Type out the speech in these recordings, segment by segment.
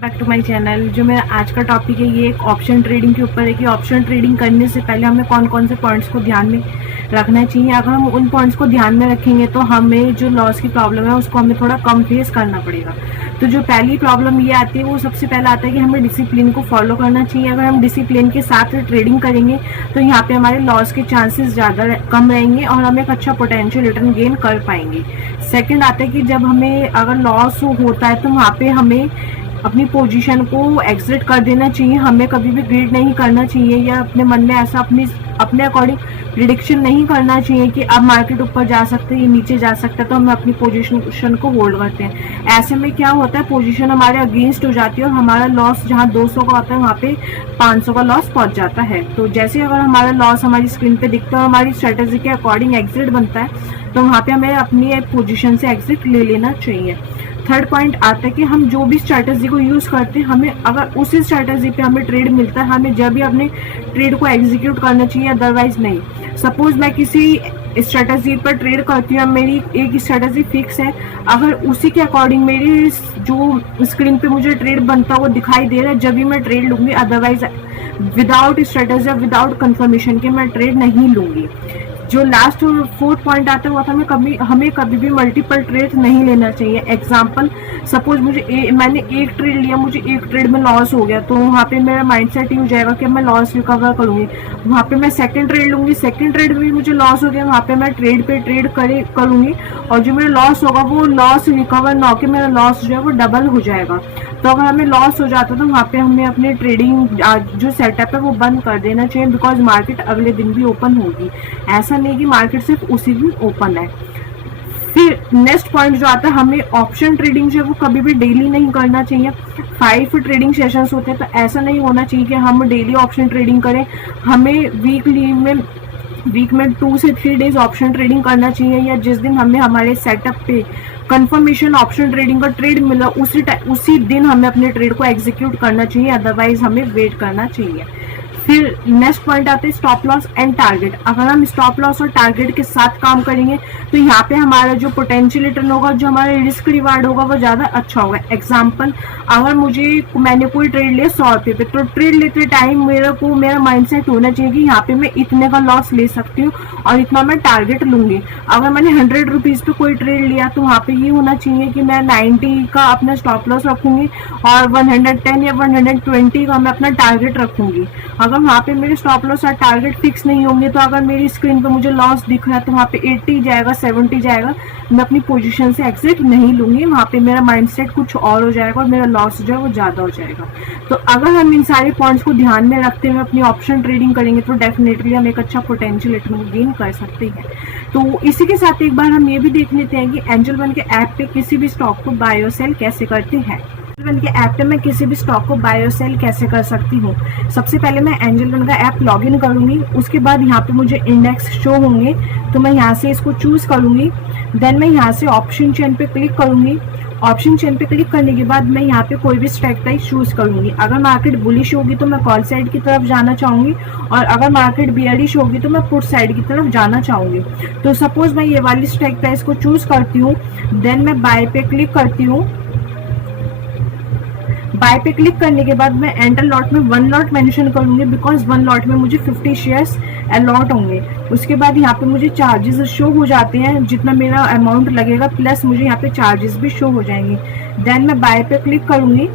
Back to my channel. जो मेरा आज का टॉपिक है ये एक ऑप्शन ट्रेडिंग के ऊपर है कि ऑप्शन ट्रेडिंग करने से पहले हमें कौन कौन से पॉइंट्स को ध्यान में रखना चाहिए। अगर हम उन पॉइंट्स को ध्यान में रखेंगे तो हमें जो लॉस की प्रॉब्लम है उसको हमें थोड़ा कम फेस करना पड़ेगा। तो जो पहली प्रॉब्लम ये आती है वो सबसे पहला आता है कि हमें डिसिप्लिन को फॉलो करना चाहिए। अगर हम डिसिप्लिन के साथ ट्रेडिंग करेंगे तो यहाँ पे हमारे लॉस के चांसेस ज़्यादा कम रहेंगे और हम एक अच्छा पोटेंशियल रिटर्न गेन कर पाएंगे। सेकंड आता है कि जब हमें अगर लॉस होता है तो वहाँ पे हमें अपनी पोजीशन को एग्जिट कर देना चाहिए। हमें कभी भी ग्रीड नहीं करना चाहिए या अपने मन में ऐसा अपने अकॉर्डिंग प्रिडिक्शन नहीं करना चाहिए कि अब मार्केट ऊपर जा सकते हैं या नीचे जा सकता है तो हम अपनी पोजीशन को होल्ड करते हैं। ऐसे में क्या होता है, पोजीशन हमारे अगेंस्ट हो जाती है और हमारा लॉस जहां 200 का होता है वहां पे 500 का लॉस पहुंच जाता है। तो जैसे अगर हमारा लॉस हमारी स्क्रीन पे दिखता है और हमारी स्ट्रेटेजी के अकॉर्डिंग एग्जिट बनता है तो वहां पे हमें अपनी पोजीशन से एग्जिट ले लेना चाहिए। थर्ड पॉइंट आता है कि हम जो भी स्ट्रैटेजी को यूज करते हैं हमें अगर उसी स्ट्रैटेजी पे हमें ट्रेड मिलता है हमें जब भी अपने ट्रेड को एग्जीक्यूट करना चाहिए, अदरवाइज नहीं। सपोज मैं किसी स्ट्रैटेजी पर ट्रेड करती हूँ, मेरी एक स्ट्रैटेजी फिक्स है, अगर उसी के अकॉर्डिंग मेरी जो स्क्रीन पे मुझे ट्रेड बनता है वो दिखाई दे रहा है जब भी मैं ट्रेड लूंगी, otherwise without strategy without confirmation के मैं ट्रेड नहीं लूंगी। जो लास्ट फोर्थ पॉइंट आता है वो था हमें कभी भी मल्टीपल ट्रेड नहीं लेना चाहिए। एग्जांपल, सपोज मैंने एक ट्रेड लिया, मुझे एक ट्रेड में लॉस हो गया तो वहाँ पे मेरा माइंडसेट ये हो जाएगा कि मैं लॉस रिकवर करूंगी। वहाँ पे मैं सेकंड ट्रेड लूंगी, सेकंड ट्रेड में मुझे लॉस हो गया, वहाँ पे मैं ट्रेड पे ट्रेड करूंगी और जो मेरा लॉस होगा वो लॉस रिकवर ना होकर मेरा लॉस जो है वो डबल हो जाएगा। तो अगर हमें लॉस हो जाता है तो वहाँ पे हमें अपने ट्रेडिंग जो सेटअप है वो बंद कर देना चाहिए, बिकॉज मार्केट अगले दिन भी ओपन होगी। ऐसा नहीं कि मार्केट सिर्फ उसी दिन ओपन है। फिर नेक्स्ट पॉइंट जो आता है, हमें ऑप्शन ट्रेडिंग जो है वो कभी भी डेली नहीं करना चाहिए। 5 ट्रेडिंग सेशंस होते हैं तो ऐसा नहीं होना चाहिए कि हम डेली ऑप्शन ट्रेडिंग करें। हमें वीक में 2 से 3 डेज ऑप्शन ट्रेडिंग करना चाहिए, या जिस दिन हमें हमारे सेटअप पे कंफर्मेशन ऑप्शन ट्रेडिंग का ट्रेड मिला उसी दिन हमें अपने ट्रेड को एग्जीक्यूट करना चाहिए, अदरवाइज हमें वेट करना चाहिए। फिर नेक्स्ट पॉइंट आते हैं स्टॉप लॉस एंड टारगेट। अगर हम स्टॉप लॉस और टारगेट के साथ काम करेंगे तो यहाँ पे हमारा जो पोटेंशियल रिटर्न होगा, जो हमारा रिस्क रिवार्ड होगा वो ज्यादा अच्छा होगा। एग्जाम्पल, अगर मैंने कोई ट्रेड लिया 100 रुपये पे, तो ट्रेड लेते टाइम मेरा माइंडसेट होना चाहिए कि यहाँ पे मैं इतने का लॉस ले सकती हूँ और इतना मैं टारगेट लूंगी। अगर मैंने 100 रुपीज पे कोई ट्रेड लिया तो वहाँ पे ये होना चाहिए कि मैं 90 का अपना स्टॉप लॉस रखूंगी और 110 या 120 का मैं अपना टारगेट रखूंगी। अगर वहाँ पे मेरे स्टॉप लॉस और टारगेट फिक्स नहीं होंगे तो अगर मेरी स्क्रीन पे मुझे लॉस दिख रहा है तो वहाँ पे 80 जाएगा, 70 जाएगा, मैं अपनी पोजीशन से एग्जिट नहीं लूंगी। वहाँ पे मेरा माइंडसेट कुछ और हो जाएगा और मेरा लॉस जो है वो ज्यादा हो जाएगा। तो अगर हम इन सारे पॉइंट्स को ध्यान में रखते हुए अपनी ऑप्शन ट्रेडिंग करेंगे तो डेफिनेटली हम एक अच्छा पोटेंशियल रिटर्न गेन कर सकते हैं। तो इसी के साथ एक बार हम ये भी देख लेते हैं कि एंजल वन के ऐप पे किसी भी स्टॉक को बाय और सेल कैसे करते हैं। एंजल वन के ऐप पे मैं किसी भी स्टॉक को बाय और सेल कैसे कर सकती हूँ। सबसे पहले मैं एंजल वन का ऐप लॉगिन करूंगी, उसके बाद यहाँ पे मुझे इंडेक्स शो होंगे तो मैं यहाँ से इसको चूज करूंगी। देन मैं यहाँ से ऑप्शन चेन पे क्लिक करूंगी। ऑप्शन चेन पे क्लिक करने के बाद मैं यहाँ पे कोई भी स्ट्राइक प्राइस चूज करूंगी। अगर मार्केट बुलिश होगी तो मैं कॉल साइड की तरफ जाना चाहूंगी और अगर मार्केट बियरिश होगी तो मैं पुट साइड की तरफ जाना चाहूंगी। तो सपोज मैं ये वाली स्ट्राइक प्राइस को चूज करती हूँ, देन मैं बाय पे क्लिक करती हूँ। बाय पे क्लिक करने के बाद मैं एंटर लॉट में 1 लॉट मेंशन करूंगी, बिकॉज 1 लॉट में मुझे 50 शेयर्स अलॉट होंगे। उसके बाद यहाँ पे मुझे चार्जेस शो हो जाते हैं, जितना मेरा अमाउंट लगेगा प्लस मुझे यहाँ पे चार्जेस भी शो हो जाएंगे। देन मैं बाय पे क्लिक करूंगी।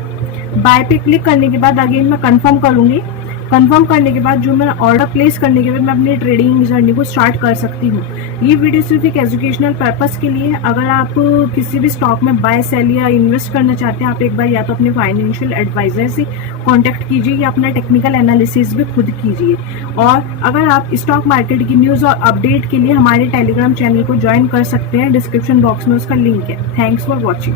बाय पे क्लिक करने के बाद अगेन मैं कंफर्म करूंगी। कंफर्म करने के बाद जो मेरा ऑर्डर प्लेस करने के बाद मैं अपनी ट्रेडिंग जर्नी को स्टार्ट कर सकती हूँ। ये वीडियो सिर्फ एक एजुकेशनल पर्पस के लिए है। अगर आप किसी भी स्टॉक में बाय सेल या इन्वेस्ट करना चाहते हैं, आप एक बार या तो अपने फाइनेंशियल एडवाइजर से कांटेक्ट कीजिए या अपना टेक्निकल एनालिसिस भी खुद कीजिए। और अगर आप स्टॉक मार्केट की न्यूज़ और अपडेट के लिए हमारे टेलीग्राम चैनल को ज्वाइन कर सकते हैं, डिस्क्रिप्शन बॉक्स में उसका लिंक है। Thanks for watching.